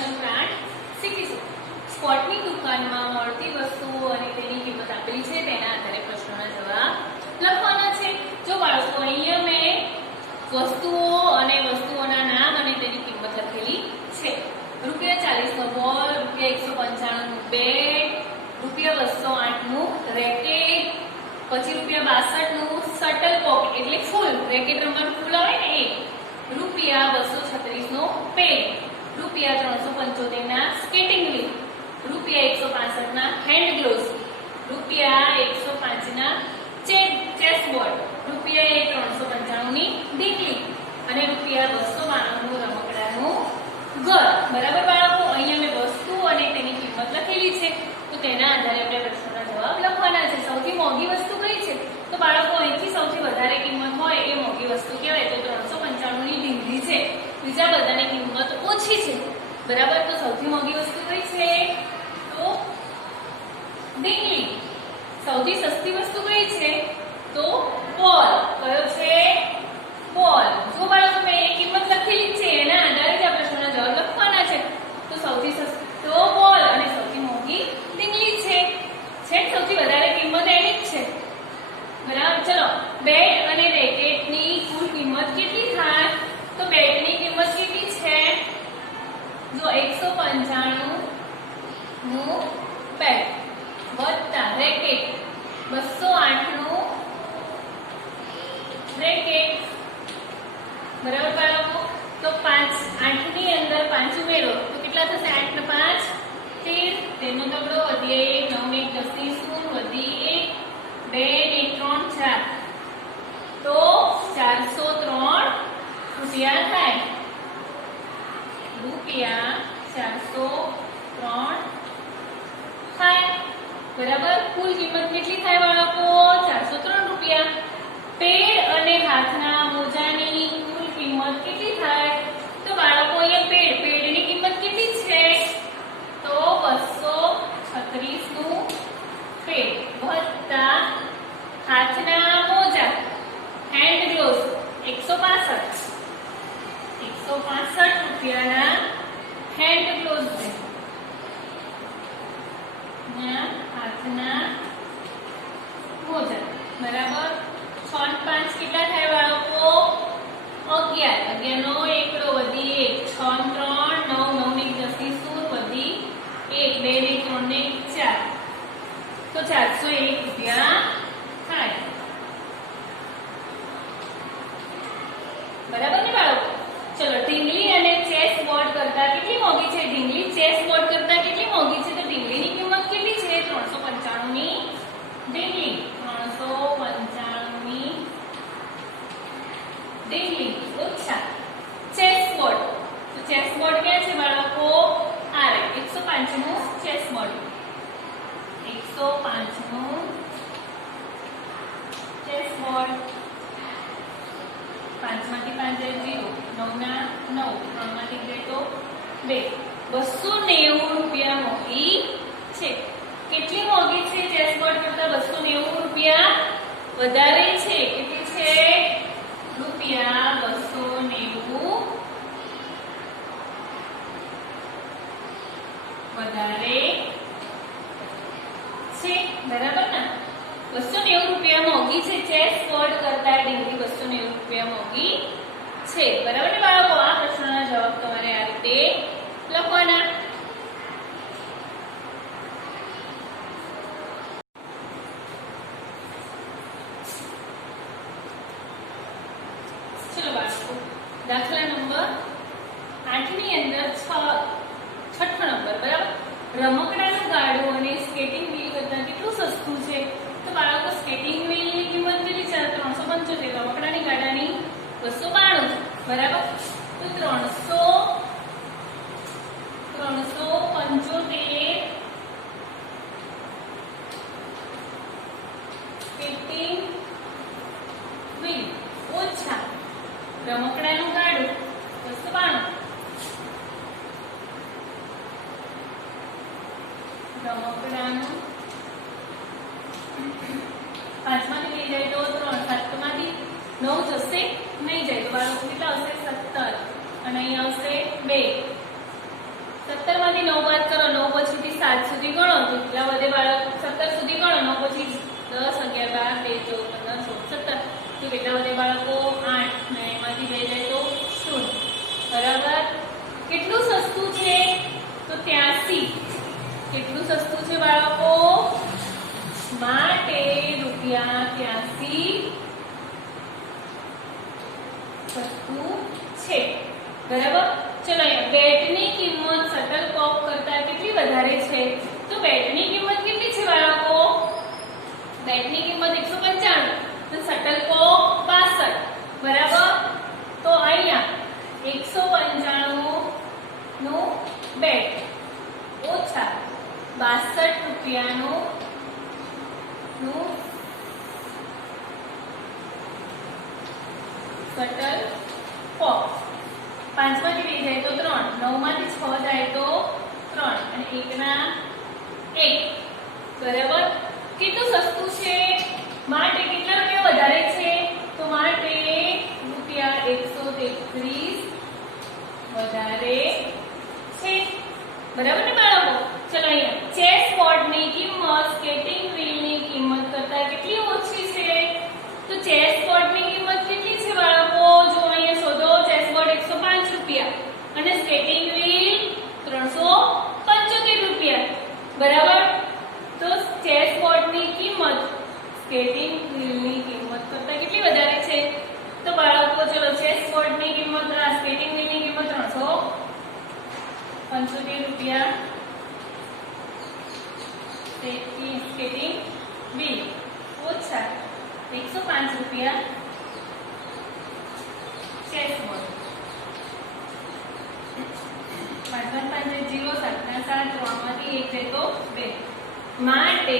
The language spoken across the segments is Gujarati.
નંબર 8 શીખીશું. સ્પોર્ટની દુકાનમાં મળતી વસ્તુઓ અને તેની કિંમત આપેલી છે, તેના આધારે પ્રશ્નોના જવાબ લખવાના છે. જો બાળકો અહીંયા મેં વસ્તુઓ અને વસ્તુઓના નામ અને તેની કિંમત લખેલી છે. ₹40 નો બોલ, ₹195 નું બેટ, ₹208 નું રેકેટ, પછી ₹62 નું શટલ કોક એટલે ફૂલ, રેકેટ રમવાનું ફૂલ આવે ને એ, ₹236 નો પેન, ₹375 ના સ્કેટિંગ વ્હીલ, ₹165 ના હેન્ડ ગ્લોવ્સ, ₹105 ના ચેસ બોર્ડ, ₹395 ની ડીકલી અને ₹292 નું રમકડાનું ઘર. બરાબર બાળકો, અહીંયા મેં વસ્તુ અને તેની કિંમત લખેલી છે, તો તેના આધારે આપણે પ્રશ્નોના જવાબ લખવાના છે. સૌથી મોંઘી વસ્તુ કઈ છે? તો બાળકો અહીંથી સૌથી વધારે કિંમત હોય એ મોંઘી વસ્તુ કહેવાય, તો 395 ની ડીંગલી છે. બીજા બધાની કિંમત ઓછી છે. બરાબર, તો સૌથી મોંઘી વસ્તુ કઈ છે? તો ડીંગલી. સૌથી સસ્તી વસ્તુ કઈ છે? તો બોલ. કયો છે? બોલ. જો બાળકો મેં એ કિંમત લખેલી છે, એના આધારે જ આ પ્રશ્નોના જવાબ લખવાના છે. તો સૌથી સસ્તો બોલ અને સૌથી મોંઘી ડીંગલી છે. સૌથી વધારે કિંમત એની જ છે. બરાબર, ચલો બેટ અને રેકેટની કુલ કિંમત કેટલી થાય? તો બેટની કિંમત કેટલી છે? જો 195 નું બેટ વત્તા રેકેટ 208 નું રેકેટ. બરાબર બાળકો, તો 8 ની અંદર 5 ઉમેરો તો કેટલા થશે? 8 ને 5 13, 13 નો તગડો વધી 1, 9 ને 1 10 શૂન્ય વધી 1, 2 ને 3 4, તો 403 રૂપિયા થાય. ₹403 થાય. બરાબર, કુલ કિંમત કેટલી થાય બાળકો? 403 રૂપિયા. પેડ અને હાથના મોજાની કુલ કિંમત કેટલી થાય? તો બાળકો અહીંયા પેડની કિંમત કેટલી છે? તો 236 નું પેડ વત્તા હાથના મોજા હેન્ડ ગ્લોવ્સ 165 રૂપિયાના હેન્ડ ગ્લોવ્સ છે. હાથના મોજા. બરાબર, 6 ને 5 કેટલા થાય બાળકો? 11, 11 નો એકડો વધી 1, 6 ને 3 9, 9 ને 10 શૂન્ય વધી 1, 2 ને 3 ને 4, તો 401 રૂપિયા થાય. બરાબર ને બાળકો? ચલો, ઢીંગલી અને ચેસ બોર્ડ કરતા કેટલી મોંઘી છે? ઢીંગલી ચેસ બોર્ડ કરતા કેટલી મોંઘી છે? તો ઢીંગલીની કિંમત કેટલી છે? 395 ની ઢીંગલી. 395 ની ઢીંગલી ઓછા ચેસ બોર્ડ. તો ચેસ બોર્ડ ક્યાં છે બાળકો? આ રે 105 નું ચેસ બોર્ડ. 105 નું ચેસ બોર્ડ. 5 માંથી 5 જાય 0, 9 ના 9, 3 માંથી 2 તો 2, 290 રૂપિયા મોંઘી છે. કેટલી મોંઘી છે? ચેસ બોર્ડ કરતા 290 રૂપિયા વધારે છે. કેટલી છે? ₹290 વધારે છે. બરાબર ને? 290 રૂપિયા મોંઘી છે ચેસ બોર્ડ કરતા ઢીંગલી 290 રૂપિયા મોંઘી છે. બરાબર ને બાળકો? આ પ્રશ્નોના જવાબ તમારે આ રીતે લખવાના. ચલો બાળકો, દાખલા નંબર 8 ની અંદર 6ઠ્ઠો નંબર. બરાબર, રમકડાનું ગાડું અને સ્કેટિંગ વ્હીલ કરતા કેટલું સસ્તું છે? તો બાળકો, સ્કેટિંગ વ્હીલની કિંમત કેટલી છે? 375. રમકડાની ગાડાની 292. બરાબર, તો 375 સ્કેટિંગ વ્હીલ ઓછા રમકડાનું ગાડું 292. રમકડાનું 5 માંથી લઈ જાય તો 3, 7 માંથી 9 જશે નહીં જાય તો બાળકો કેટલા આવશે? 17 અને અહીં આવશે 2, 17 માંથી 9 બાદ કરો, 9 પછીથી 7 સુધી ગણો તો કેટલા વધે બાળક? 17 સુધી ગણો, 9 પછી 10, 11, 12, 13, 14, 15, 16, 17 તો કેટલા વધે બાળકો? 8 ને એમાંથી 2 જાય તો 0. બરાબર. કેટલું સસ્તું છે? તો 83. કેટલું સસ્તું છે બાળકો? માટે રૂપિયા 83 સસ્તું છે. બરાબર. ચલો અહીંયા બેટની કિંમત શટલકોક કરતા કેટલી વધારે છે? તો બેટની કિંમત કેટલી છે બાળકો? બેટની કિંમત 195 તો શટલકોક 62. બરાબર. તો અહીંયા 195 નું બેટ ઓછા 62 રૂપિયાનું શટલકોક. 5 માંથી 2 જાય તો 3, 9 માંથી 6 જાય તો 3 અને 1 ના 1. બરાબર. કેટલું સસ્તું છે? માટે કેટલા રૂપિયા વધારે છે? તો માટે રૂપિયા 133 વધારે છે. બરાબર ને બાળકો? ચલો અહીંયા ચેસ બોર્ડની કિંમત સ્કેટિંગ વ્હીલની કિંમત કરતા કેટલી ઓછી છે? તો ચેસ બોર્ડની કિંમત કેટલી છે બાળકો? જો અહીંયા શોધો. ચેસ બોર્ડ 105 રૂપિયા અને સ્કેટિંગ વ્હીલ 375 રૂપિયા. બરાબર. તો ચેસ બોર્ડની કિંમત સ્કેટિંગ વ્હીલની કિંમત કરતા કેટલી વધારે છે? તો બાળકો ચલો ચેસ બોર્ડની કિંમત સ્કેટિંગ વ્હીલની કિંમત 375 રૂપિયા. સ્કેટિંગ વ્હીલ ઓછા 105 રૂપિયા ચેસ બોર્ડ. 5 0 7 7 3 માંથી 1 જાય તો 2 માટે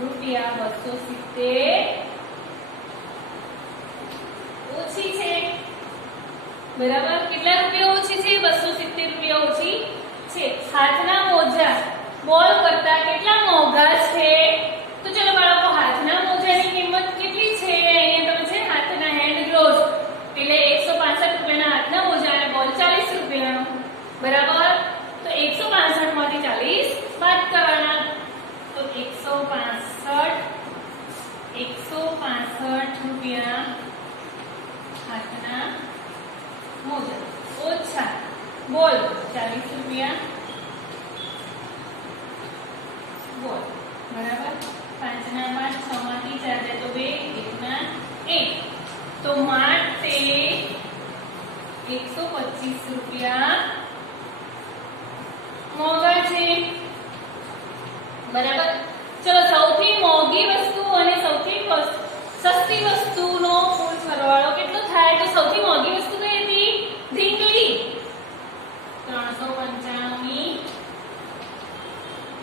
રૂપિયા 270 ઓછી છે. બરાબર. કેટલા રૂપિયા ઓછી છે? 270 રૂપિયા ઓછી છે. હાથના મોજા બોલ કરતા કેટલા મોંઘા છે? તો ચલો બાળકો હાથના મોજાની કિંમત કેટલી છે? અહીંયા તમે છે હાથના હેન્ડ ગ્લોવ્સ એટલે 165 રૂપિયાના હાથના મોજા અને બોલ 40 રૂપિયાનો. બરાબર. તો 165 માંથી 40 બાદ કરવાના તો 165 રૂપિયા હાથના મોજા ઓછા બોલ 40 રૂપિયા બોલ. બરાબર. 5 ના 5 6 માંથી 4 જાય તો 2 1 ના 1 તો માટે 125 રૂપિયા મોંઘા છે. બરાબર. ચલો સૌથી મોંઘી વસ્તુ અને સૌથી સસ્તી વસ્તુનો કુલ સરવાળો કેટલો થાય? તો સૌથી મોંઘી વસ્તુ કઈ હતી? ઢીંગલી. 395 ની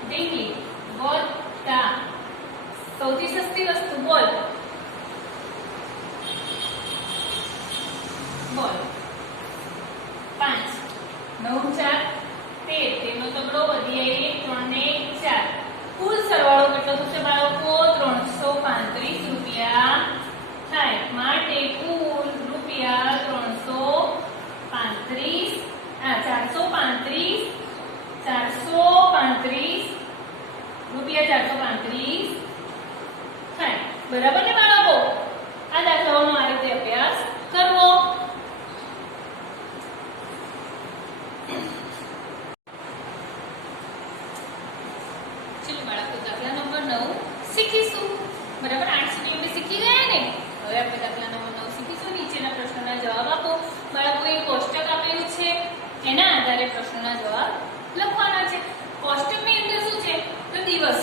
ઢીંગલી વત્તા સૌથી સસ્તી વસ્તુ બોલ. બોલ 5 9 4 13 તેનો તગડો વધી 1 3 ને 4 કુલ સરવાળો કેટલો થશે બાળકો? 335 રૂપિયા થાય. માટે કુલ રૂપિયા 435 રૂપિયા 435 થાય. બરાબર ને બાળકો? આ દાખલાઓનો આ રીતે અભ્યાસ કરવો. ચલો બાળકો દાખલા નંબર 9 શીખીશું. બરાબર. 8 સુધી આપણે શીખી ગયા ને? હવે આપણે દાખલા નંબર 9 શીખીશું. નીચેના પ્રશ્નોના જવાબ આપો. બાળકો એ કોષ્ટક આપેલું છે એના આધારે પ્રશ્નોના જવાબ લખવાના છે. કોષ્ટકની અંદર શું છે? તો દિવસ,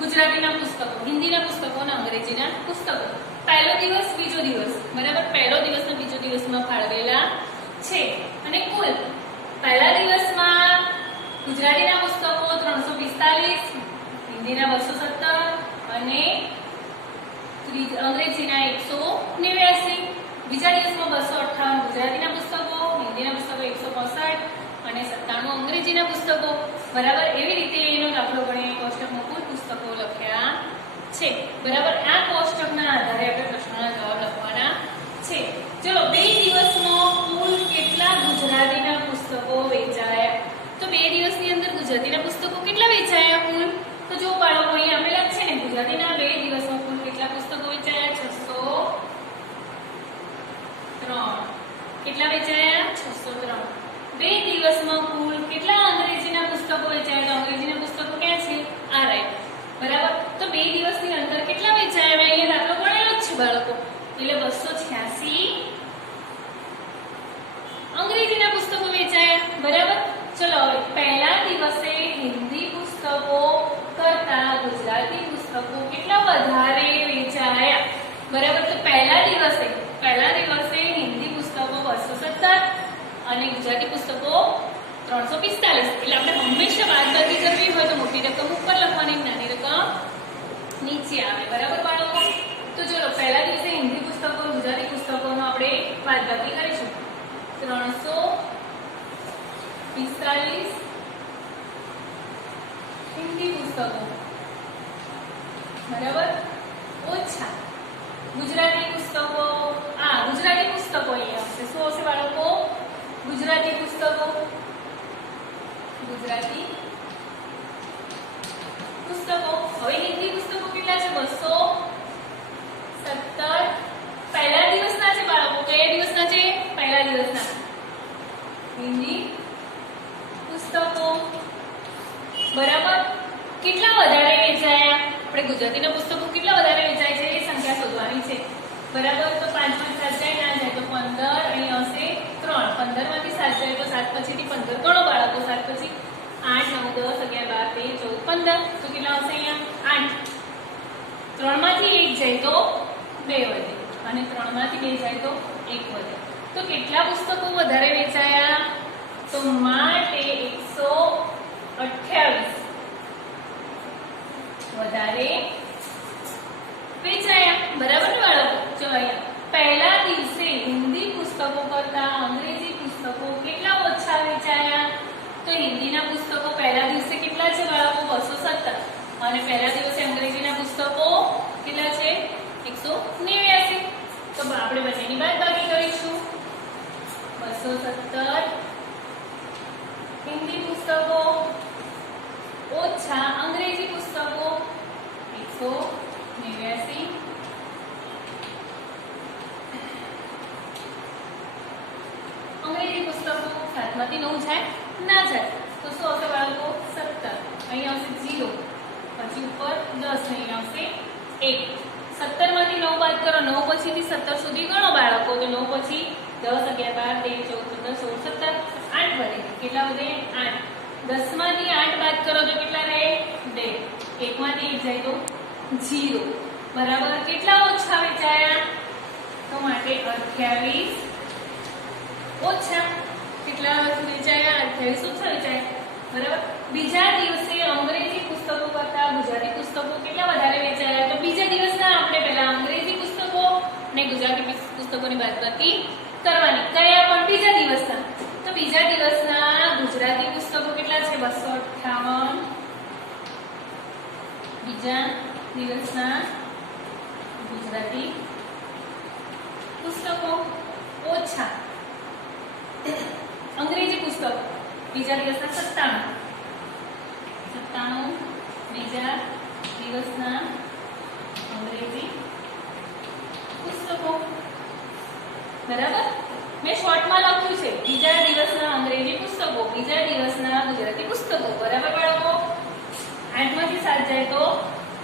ગુજરાતીના પુસ્તકો, હિન્દીના પુસ્તકો અને અંગ્રેજીના પુસ્તકો. પહેલો દિવસ, બીજો દિવસ. બરાબર. પહેલો દિવસ અને બીજો દિવસમાં ફાળવેલા છે અને કુલ પહેલા દિવસમાં ગુજરાતીના પુસ્તકો 345, હિન્દીના 217 અને અંગ્રેજીના 189. બીજા દિવસમાં 258 ગુજરાતીના પુસ્તકો, હિન્દીના પુસ્તકો 165 અને 97 અંગ્રેજીના પુસ્તકો. બરાબર. એવી રીતે એનો દાખલો ગણીને કોષ્ટકમાં કુલ પુસ્તકો લખ્યા છે. બરાબર. આ કોષ્ટકના આધારે આપણે પ્રશ્નોના જવાબ લખવાના છે. ચલો 2 દિવસમાં કુલ કેટલા ગુજરાતીના પુસ્તકો વેચાયા ગુજરાતીના પુસ્તકો કેટલા વેચાયા કુલ? તો જો બાળકો અહીં આપેલા છે ને, ગુજરાતીના 2 દિવસમાં કુલ કેટલા પુસ્તકો વેચાયા? 603. કેટલા વેચાયા? 603. 2 દિવસમાં કુલ કેટલા અંગ્રેજીના પુસ્તકો વેચાયા? તો અંગ્રેજીના પુસ્તકો ક્યાં છે? આ રાઈટ. બરાબર. તો 2 દિવસની અંદર કેટલા વેચાયા? મેં અહીંયા દાખલો ગણેલો જ છે બાળકો. એટલે 286 અંગ્રેજીના પુસ્તકો વેચાયા. બરાબર. ચલો હવે પહેલા દિવસે હિન્દી પુસ્તકો કરતા ગુજરાતી પુસ્તકો કેટલા વધારે વેચાયા? બરાબર. તો પહેલા દિવસે હિન્દી પુસ્તકો 217 અને ગુજરાતી પુસ્તકો 345. એટલે આપણે હંમેશા બાદબાકી કરવી હોય તો મોટી રકમ ઉપર લખવાની, નાની રકમ નીચે આવે. બરાબર બાળકો. તો ચલો પહેલા દિવસે હિન્દી પુસ્તકો ગુજરાતી પુસ્તકોનો આપણે બાદબાકી કરીશું. 345 હિન્દી પુસ્તકો બરાબર ઓછા ગુજરાતી પુસ્તકો. ગુજરાતી પુસ્તકો અહીંયા આવશે. શું આવશે બાળકો? ગુજરાતી પુસ્તકો. હવે હિન્દી પુસ્તકો કેટલા છે? 217. પહેલા દિવસના છે બાળકો. કયા દિવસના છે? પહેલા દિવસના હિન્દી પુસ્તકો. બરાબર. કેટલા વધારે વેચાયા? આપણે ગુજરાતીના પુસ્તકો કેટલા વધારે વેચાય છે એ સંખ્યા શોધવાની છે. બરાબર. તો 5 માં 7 જાય ના જાય તો 15. અહીં આવશે 3. 15 માંથી 7 જાય તો 7 પછીથી 15 ગણો બાળકો. 7 પછી 8 9 10 11 12 13 14 15. તો કેટલા આવશે અહીંયા? 8. 3 માંથી 1 જાય તો 2 વધે અને 3 માંથી 2 જાય તો 1 વધે. તો કેટલા પુસ્તકો વધારે વેચાયા? તો માટે 128 વધારે વેચાયા. બરાબર ને બાળકો? ચલો અહીંયા પહેલા દિવસે હિન્દી પુસ્તકો કરતા અંગ્રેજી પુસ્તકો કેટલા ઓછા વેચાયા? તો હિન્દીના પુસ્તકો પહેલા દિવસે કેટલા છે બાળકો? 217 અને પહેલા દિવસે અંગ્રેજીના પુસ્તકો કેટલા છે? 189. તો આપણે બંનેની બાદબાકી કરીશું. 217 હિન્દી પુસ્તકો ઓછા અંગ્રેજી પુસ્તકો 189. અંગ્રેજી પુસ્તકો 7 માંથી 9 જાય ના જાય તો શું આવશે બાળકો? 17. અહીં આવશે 0 પછી ઉપર 10 અહીં આવશે 1. 17 માંથી 9 બાદ કરો. 9 પછીથી 17 સુધી ગણો બાળકો. તો 9 પછી 10 11 12 13 14 15 16 17 8 વધે. કેટલા વધે? 8. 10 માંથી 8 બાદ કરો તો કેટલા રહે? 2. 1 માંથી 1 જાય તો 0. બરાબર. કેટલા ઓછા વેચાયા? તો માટે 28 ઓછા. કેટલા વેચાયા? 28 ઓછા વેચાયા. બરાબર. બીજા દિવસે અંગ્રેજી પુસ્તકો કરતા ગુજરાતી પુસ્તકો કેટલા વધારે વેચાયા? તો બીજા દિવસના આપણે પહેલા અંગ્રેજી પુસ્તકો અને ગુજરાતી પુસ્તકોની બાદબાકી કરવાની. કયા પણ? બીજા દિવસના. તો બીજા દિવસના ગુજરાતી પુસ્તકો કેટલા છે? 258. બીજા દિવસના ગુજરાતી પુસ્તકો ઓછા. અંગ્રેજી પુસ્તકો બીજા દિવસના 97. બીજા દિવસના અંગ્રેજી પુસ્તકો. બરાબર. મેં શોર્ટમાં લખ્યું છે બીજા દિવસના અંગ્રેજી પુસ્તકો, બીજા દિવસના ગુજરાતી પુસ્તકો. બરાબર બાળકો? 8 માંથી 7 જાય તો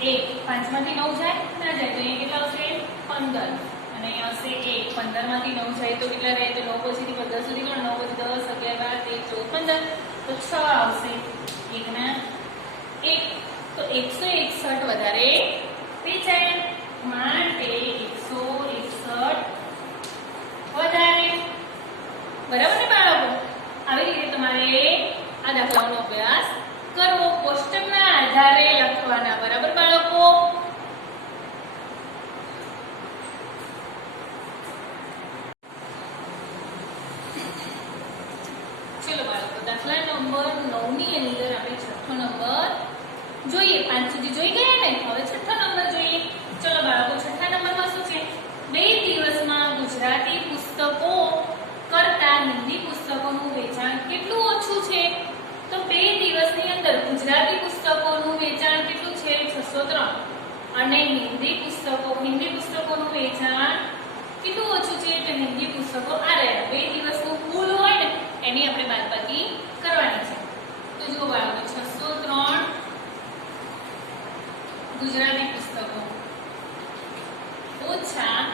1. 5 માંથી 9 જાય ના જાય તો અહીંયા કેટલા આવશે? 15 અને અહીંયા આવશે 1. 15 માંથી 9 જાય તો કેટલા રહે? તો 9 પછીથી 15 સુધી ગણો. 9 પછી 10 11 12 13 14 15 તો 6 આવશે. 1 ના 1. તો 161 વધારે વેચાયા. માટે 161 વધારે. બરાબર ને બાળકો? આવી રીતે તમારે આ દાખલાઓનો અભ્યાસ કરવો. કોષ્ટકના આધારે લખવાના. બરાબર બાળકો? ચલો બાળકો દાખલા નંબર 9 ની અંદર આપણે છઠ્ઠો નંબર જોઈએ. 5 સુધી જોઈ ગયા ને? હવે છઠ્ઠો નંબર જોઈએ. ચલો બાળકો છઠ્ઠા નંબરમાં શું છે? 2 દિવસમાં ગુજરાતી પુસ્તકો કરતા હિન્દી પુસ્તકોનું વેચાણ કેટલું ઓછું છે? તો તો 2 દિવસની અંદર ગુજરાતી પુસ્તકોનું વેચાણ કેટલું છે 603 અને હિન્દી પુસ્તકોનું વેચાણ કેટલું ઓછું છે તો હિન્દી પુસ્તકો આ રહ્યા 2 દિવસનું કુલ હોય ને એની આપણે બાદબાકી કરવાની છે તો જો બાળકો 603 ગુજરાતી પુસ્તકો ઓછા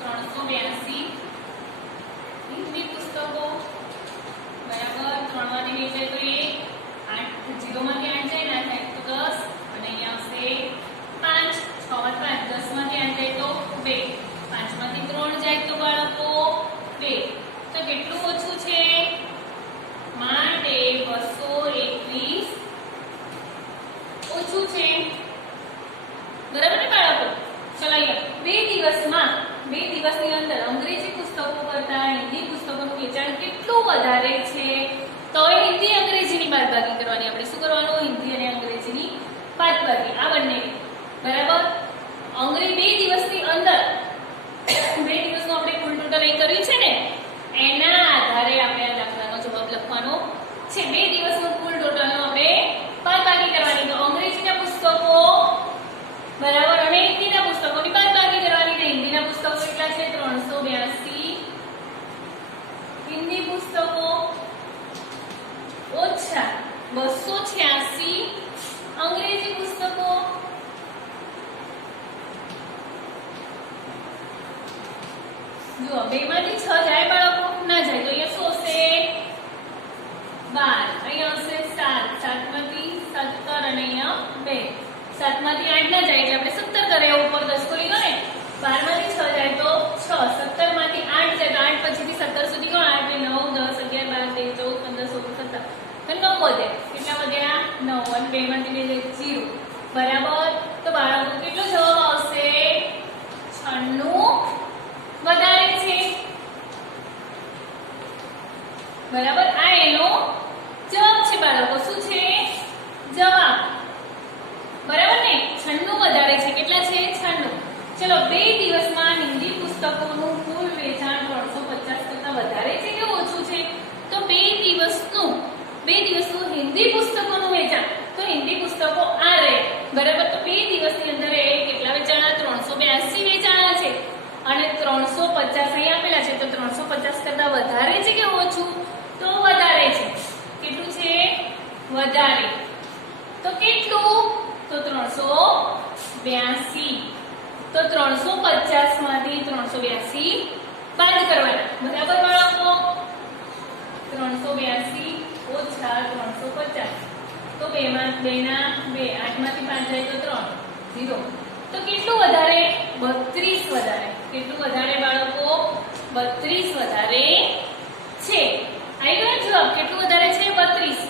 382 હિન્દી પુસ્તકો બરાબર 3 માંથી વેચાય તો 1 8 0 માંથી 8 જાય ના થાય તો 10 અને અહીંયા આવશે 5 6 માંથી 5 10 માંથી 8 જાય તો 2 5 માંથી 3 જાય તો બાળકો 2 તો કેટલું ઓછું છે માટે 221 ઓછું છે બરાબર ને બાળકો ચલો અહીંયા 2 દિવસમાં 2 દિવસની અંદર અંગ્રેજી પુસ્તકો કરતા હિન્દી પુસ્તકોનું વેચાણ કેટલું વધારે છે તો હિન્દી અંગ્રેજીની બાદબાકી કરવાની આપણે શું કરવાનું હિન્દી અને અંગ્રેજીની બાદબાકી આ બંને બરાબર અંગ્રેજી 2 દિવસની અંદર 2 દિવસનું આપણે કુલ ટોટલ અહીં કર્યું છે ને એના આધારે આપણે આ દાખલાનો જવાબ લખવાનો છે 2 દિવસનું કુલ ટોટલનો આપણે બાદબાકી કરવાની તો અંગ્રેજીના પુસ્તકો બરાબર અને હિન્દીના પુસ્તકોની બાદબાકી કરવાની ને હિન્દીના પુસ્તકો કેટલા છે 382 હિન્દી પુસ્તકો ઓછા 286 અંગ્રેજી પુસ્તકો જો 2 માંથી 6 જાય બાળકો ના જાય તો અહીંયા શું હશે 12 અહીંયા હશે 7 7 માંથી 17 અને અહીંયા 2 7 માંથી 8 ના જાય એટલે આપણે 17 કરે ઉપર 10 કરી ગણે 12 માંથી 6 જાય તો 6 17 માંથી 8 જાય તો 8 પછીથી 17 સુધી ગણો 8 9 10 11 12 13 14 15 16 17 તો 9 વધ્યા કેટલા વધ્યા 9 અને 2 માંથી 2 જાય 0 બરાબર તો બાળકો કેટલો જવાબ આવશે 96 વધારે છે બરાબર આ એનો જવાબ છે બાળકો શું છે જવાબ બરાબર ને 96 વધારે છે કેટલા છે 96 ચલો 2 દિવસમાં હિન્દી પુસ્તકોનું કુલ વેચાણ 350 કરતા વધારે છે કે ઓછું છે તો 2 દિવસનું હિન્દી પુસ્તકોનું વેચાણ તો હિન્દી પુસ્તકો આ રહે બરાબર તો 2 દિવસની અંદર એ કેટલા વેચાણા 382 વેચાણા છે અને 350 અહીં આપેલા છે તો 350 કરતા વધારે છે કે ઓછું તો વધારે છે કેટલું છે વધારે તો કેટલું તો 382 તો 350 માંથી 382 બાદ કરવાના બરાબર બાળકો 382 ઓછા 350 તો 2 ના 2 8 માંથી 5 જાય તો 3 0 તો કેટલું વધારે 32 વધારે કેટલું વધારે બાળકો 32 વધારે છે આવી ગયો જવાબ કેટલું વધારે છે 32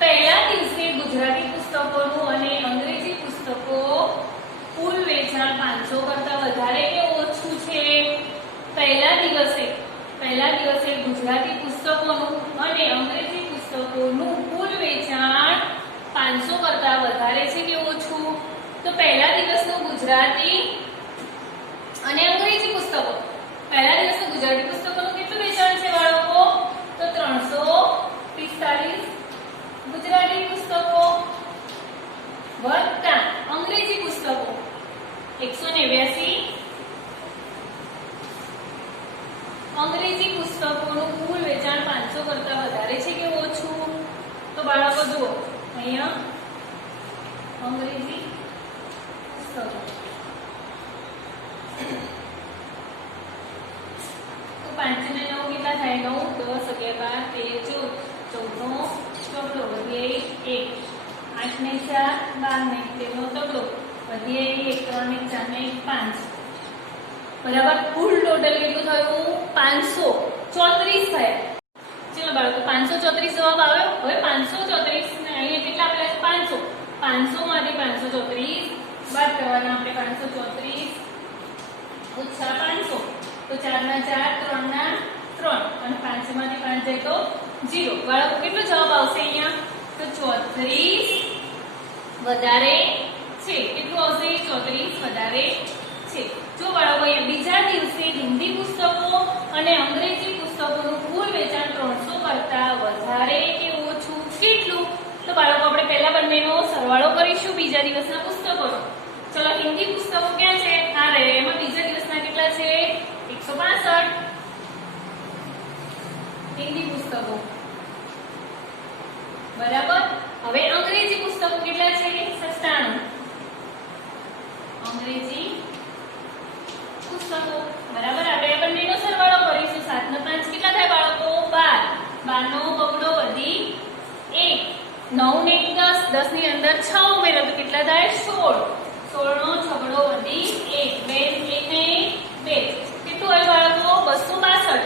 પહેલા દિવસે ગુજરાતી પુસ્તકોનું અને અંગ્રેજી પુસ્તકો કુલ વેચાણ 500 કરતા વધારે કે ઓછું છે પહેલા દિવસે ગુજરાતી પુસ્તકોનું અને અંગ્રેજી પુસ્તકોનું કુલ વેચાણ 500 કરતા વધારે છે કે ઓછું તો પહેલા દિવસનું ગુજરાતી અને અંગ્રેજી પુસ્તકો પહેલા દિવસનું ગુજરાતી પુસ્તકોનું કેટલું વેચાણ છે બાળકો તો 345 ગુજરાતી પુસ્તકો વત્તા અંગ્રેજી પુસ્તકો 189 અંગ્રેજી પુસ્તકોનું કુલ વેચાણ 500 કરતા વધારે છે કે ઓછું તો બાળકો જુઓ અહીંયા અંગ્રેજી પુસ્તકો તો 5 ને 9 કેટલા થાય 9 10 11 12 13 14 ચોપડો વધીએ 1 8 ને 4 12 ને 13 નો તગડો વધીએ 1 3 ને 4 ને 5 બરાબર કુલ ટોટલ કેટલું થયું 534 થયા ચલો બાળકો 534 જવાબ આવ્યો હવે 534 ને અહીંયા કેટલા આપેલા છે 500 માંથી 534 બાદ કરવાના આપણે 534 ઓછા 500 તો 4 ના 4 3 ના 3 અને 5 માંથી 5 જાય તો 0 બાળકો કેટલો જવાબ આવશે અહીંયા તો 34 વધારે છે કેટલું આવશે 34 વધારે છે જો બાળકો અહીંયા બીજા દિવસે હિન્દી પુસ્તકો અને અંગ્રેજી પુસ્તકોનું કુલ વેચાણ 300 કરતા વધારે કે ઓછું તો બાળકો આપણે પહેલા બંનેનો સરવાળો કરીશું બીજા દિવસના પુસ્તકોનો. ચલો હિન્દી પુસ્તકો ક્યાં છે? આ રહે. એમાં બીજા દિવસના કેટલા છે? 165 હિન્દી પુસ્તકો. બરાબર. હવે અંગ્રેજી પુસ્તકો કેટલા છે? 97 અંગ્રેજી પુસ્તકો. બરાબર. આપણે આ બંનેનો સરવાળો કરીશું. 7 ને 5 કેટલા થાય બાળકો? 12. 12 નો બગડો વધી 1. 9 ને 10. 10 ની અંદર 6 ઉમેરો તો કેટલા થાય? 16. 16 નો છગડો વધી 1. 2 ને 2 કેટલું હોય બાળકો? 262.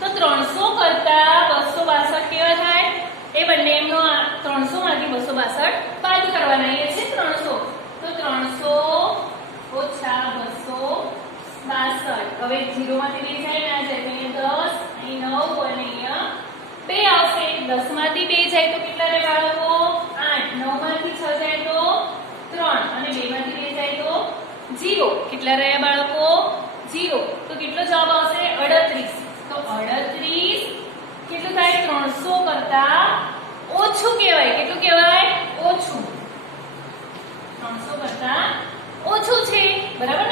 તો 300 કરતા 262 કેવા થાય? એ બંને એમનો 300 માંથી 262 બાદ કરવાના. એ છે 300. તો 300 ઓછા 262. હવે 0 માંથી 2 જાય ના જાય. અહીંયા 10, અહીં 9 અને અહીંયા 2 આવશે. 10 માંથી 2 જાય તો કેટલા રહે બાળકો? 8. 9 માંથી 6 જાય તો 3 અને 2 માંથી 2 જાય તો 0. કેટલા રહ્યા બાળકો? 0. તો કેટલો જવાબ આવશે? 38. તો 38 કેટલું થાય? 300 કરતા ઓછું કહેવાય. કેટલું કહેવાય? ઓછું. 300 કરતા ઓછું છે. બરાબર ને?